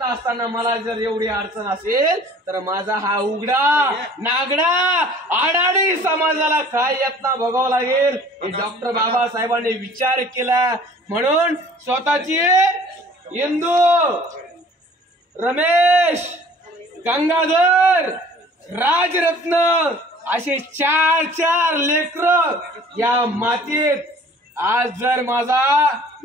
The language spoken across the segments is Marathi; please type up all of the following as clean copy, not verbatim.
असताना मला जर एवढी अडचण असेल तर माझा हा उघडा नागडा आडाणी समाजाला काय यातना भोगावं लागेल हे डॉक्टर बाबासाहेबांनी विचार केला. म्हणून स्वतःची इंदू, रमेश, गंगाधर, राजरत्न असे चार लेकर या मातीत आज जर माझा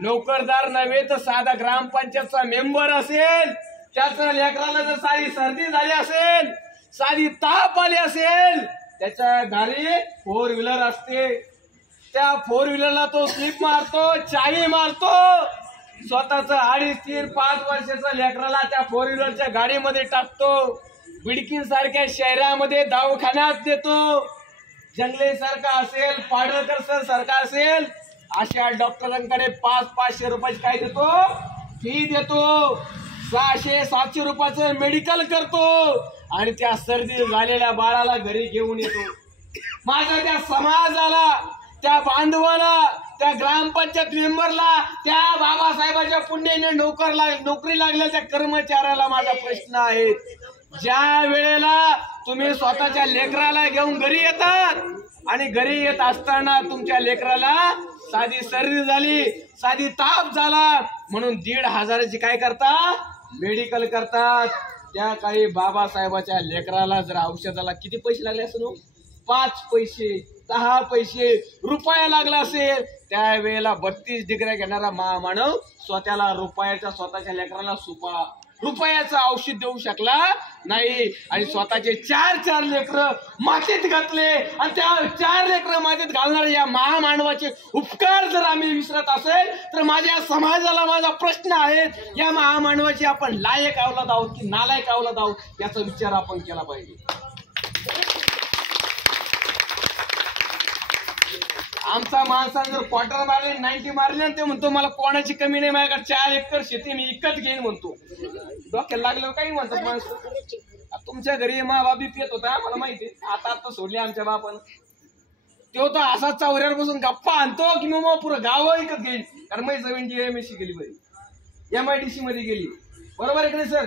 नोकरदार नव्हे तर साधा ग्रामपंचायतचा मेंबर असेल, त्याच्या लेकराला जर साधी सर्दी झाली असेल, साधी ताप आली असेल, त्याच्या घरी 4 व्हीलर असते, त्या 4 व्हीलरला तो स्लिप मारतो, चावी मारतो, स्वतःच 2.5, 3, 5 वर्षाच्या लेकराला त्या 4 व्हीलरच्या गाडीमध्ये टाकतो, बिडकीन सारख्या शहरामध्ये दवाखान्यात देतो, जंगले सारखा असेल, पाडळकर सारखा असेल अशा डॉक्टरांकडे 500-500 रुपयाची काय देतो, फी देतो, 600-700 रुपयाचं मेडिकल करतो आणि त्या सर्दी झालेल्या बाळाला घरी घेऊन येतो. माझा त्या समाजाला, त्या बांधवाला, त्या ग्रामपंचायत मेंबरला, त्या बाबासाहेबांच्या पुण्याने नोकरी लागलेल्या त्या कर्मचाऱ्याला माझा प्रश्न आहे, ज्या वेळेला तुम्ही स्वतःच्या लेकराला घेऊन घरी येतात आणि घरी येत असताना तुमच्या लेकराला साधी सर्दी झाली, साधी ताप झाला म्हणून 1,500ची काय करता, मेडिकल करतात. त्या काही बाबासाहेबाच्या लेकराला जर औषधाला किती पैसे लागले असेल, 5 पैसे, 10 पैसे, रुपया लागला असेल, त्यावेळेला 32 डिग्र्या घेणारा मानव स्वतःला स्वतःच्या लेकराला रुपयाचं औषध देऊ शकला नाही आणि स्वतःचे 4 लेकरं मातीत घातले आणि त्या 4 लेकरं मातीत घालणारे या महामानवाचे उपकार जर आम्ही विसरत असेल तर माझ्या समाजाला माझा प्रश्न आहे, या महामानवाची आपण लायक अवलाद आहोत की नालायक अवलाद आहोत याचा विचार आपण केला पाहिजे. आमचा माणसाने जर क्वार्टर मारले, 90 मारले आणि ते म्हणतो मला कोणाची कमी नाही, माझ्याकडे 4 एकर शेती मी विकत घेईन म्हणतो. डोक्याला लागलं काही म्हणतात माणसं. तुमच्या घरी मा बाबी पियत होता मला माहिती, आता सोडले आमच्या बापानं. तो असाच चौऱ्यावर बसून गप्पा आणतो की मग पुरं गाव विकत घेईल, कारण माझी जमीन DMSC गेली, बरी MIDC मध्ये गेली, बरोबर आहे की नाही सर.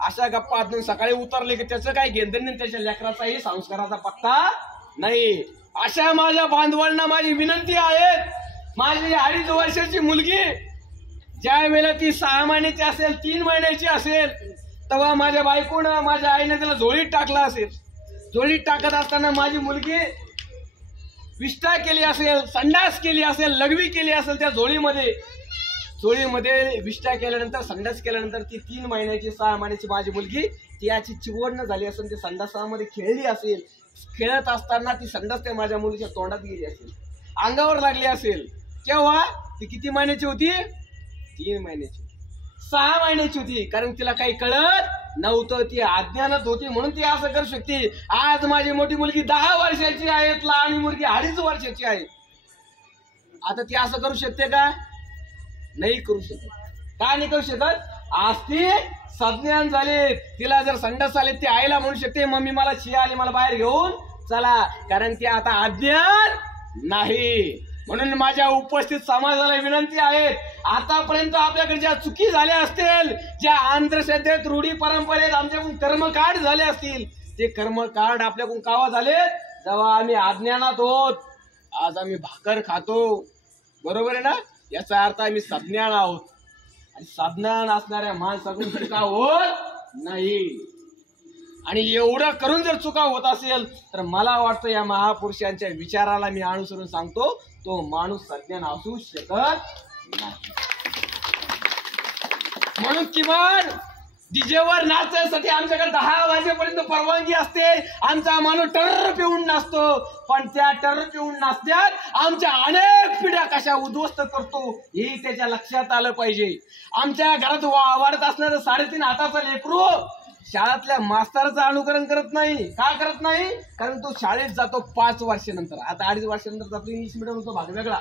अशा गप्पा आतून सकाळी उतरले की त्याचं काही घेणं नाही, त्याच्या लेकराचाही संस्काराचा पत्ता नाही. अशा माझ्या बांधवांना माझी विनंती आहे, माझी 2.5 वर्षाची मुलगी ज्या वेळेला ती 6 महिन्याची असेल, 3 महिन्याची असेल, तेव्हा माझ्या बायकोनं, माझ्या आईने त्याला झोळीत टाकला असेल. झोळीत टाकत असताना माझी मुलगी विष्ठा केली असेल, संडास केली असेल, लघवी केली असेल त्या झोळीमध्ये विष्ठा केल्यानंतर, संडास केल्यानंतर ती 3 महिन्याची, 6 महिन्याची माझी मुलगी ती याची चिवडणं झाली असेल, ते संडासामध्ये खेळली असेल. खेळत असताना ती संडास त्या माझ्या मुलीच्या तोंडात गेली असेल, अंगावर लागली असेल. केव्हा ती किती महिन्याची होती, 3 महिन्याची, 6 महिन्याची होती, कारण तिला काही कळत नव्हतं, ती अज्ञानात होती म्हणून ती असं करू शकते. आज माझी मोठी मुलगी 10 वर्षाची आहे, लहान मुलगी 2.5 वर्षाची आहे. आता ती असं करू शकते का, नाही करू शकत. का नाही करू शकत, आज ती सज्ञान झाले, तिला जर संडास आले ती आईला म्हणू शकते मम्मी मला शी आली, मला बाहेर घेऊन चला, कारण ती आता अज्ञान नाही. म्हणून माझ्या उपस्थित समाजाला विनंती आहे, आतापर्यंत आपल्याकडे ज्या चुकी झाल्या असतील, ज्या अंधश्रद्धेत, रूढी परंपरेत आमच्याकडून कर्मकांड झाले असतील, ते कर्मकांड आपल्याकडून कावा झाले, जेव्हा आम्ही अज्ञानात होत. आज आम्ही भाकर खातो, बरोबर आहे ना, याचा अर्थ आम्ही सज्ञान आहोत आणि सज्ञान असणाऱ्या माणसाकडून चुका होत नाही. आणि एवढं करून जर चुका होत असेल तर मला वाटतं या महापुरुषांच्या विचाराला मी अनुसरून सांगतो, तो माणूस सज्ञान असू शकत नाही. म्हणून किमान डीजेवर नाचण्यासाठी आमच्याकडे 10 वाजेपर्यंत परवानगी असते. आमचा माणूस टर्र पिऊन नाचतो, पण त्या टर्र पिऊन नाचण्यात आमच्या अनेक पिढ्या कशा उद्ध्वस्त करतो हे त्याच्या लक्षात आलं पाहिजे. आमच्या घरात वाढत असणारं 3.5 हाताचं लेकरू शाळेतल्या मास्तराचं अनुकरण करत नाही. का करत नाही, कारण तो शाळेत जातो 5 वर्षानंतर. आता 2.5 वर्षानंतर जातो इंग्लिश मिडियमचा भाग वेगळा,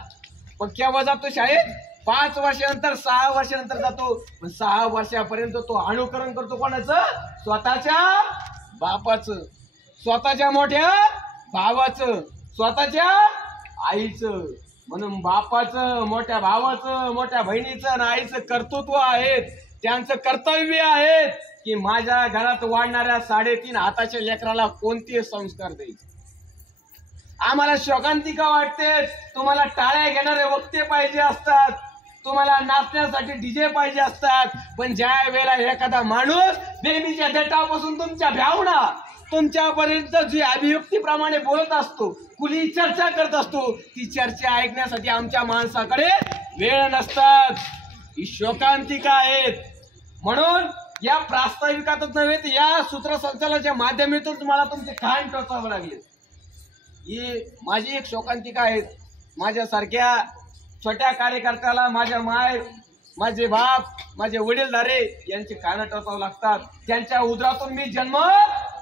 पण केव्हा जातो शाळेत, 5 वर्षानंतर, 6 वर्षानंतर जातो. पण 6 वर्षापर्यंत तो अनुकरण करतो कोणाचं, स्वतःच्या बापाचं, स्वतःच्या मोठ्या भावाचं, स्वतःच्या आईचं. म्हणून बापाचं, मोठ्या भावाचं, मोठ्या बहिणीचं आणि आईचं कर्तृत्व आहे त्यांचं कर्तव्य आहे की माझ्या घरात वाढणाऱ्या 3.5 हाताच्या लेकराला कोणते संस्कार द्यायचे. आम्हाला शोकांतिका वाटते, तुम्हाला टाळ्या घेणारे वक्ते पाहिजे असतात, तुम्हाला नाचण्यासाठी डीजे पाहिजे असतात, पण ज्या वेळेला एखादा माणूस नेहमीच्या देठापासून तुमच्या भावना तुमच्यापर्यंत जी अभिव्यक्तीप्रमाणे बोलत असतो, कुणी चर्चा करत असतो, ती चर्चा ऐकण्यासाठी आमच्या माणसाकडे वेळ नसतात. ही शोकांतिका आहेत. म्हणून या प्रास्ताविकातच नव्हे तर या सूत्रसंचालनाच्या माध्यमातून तुम्हाला तुमचे कान टोचावे लागले. ही माझी एक शोकांतिका आहे. माझ्यासारख्या छोट्या कार्यकर्त्याला माझ्या माय, माझे बाप, माझे वडीलधारे यांचे कान टोचावे लागतात. त्यांच्या उदरातून मी जन्म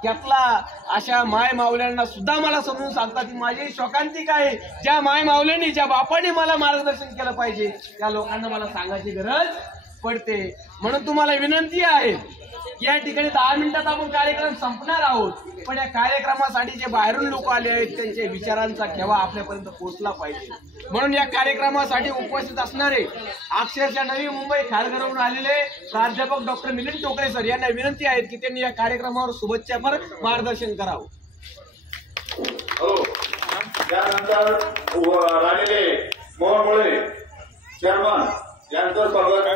घेतला अशा माय माऊल्यांना सुद्धा मला समजून सांगतात की माझी शोकांतिका आहे. ज्या माय माऊल्यांनी, ज्या बापाने मला मार्गदर्शन केलं पाहिजे त्या लोकांना मला सांगायची गरज पडते. म्हणून तुम्हाला विनंती आहे, या ठिकाणी 10 मिनिटात आपण कार्यक्रम संपणार आहोत, पण या कार्यक्रमासाठी जे बाहेरून लोक आले आहेत त्यांच्या विचारांचा ठेवा आपल्यापर्यंत पोहोचला पाहिजे. म्हणून या कार्यक्रमासाठी उपस्थित असणारे अक्षरशः नवी मुंबई खारघरवरून आलेले प्राध्यापक डॉक्टर मिलिंद टोकरे सर यांना विनंती आहे की त्यांनी या कार्यक्रमावर शुभेच्छापर मार्गदर्शन करावं. त्यानंतर राहिलेले मोहन मुळे चेअरमन यांचं स्वागत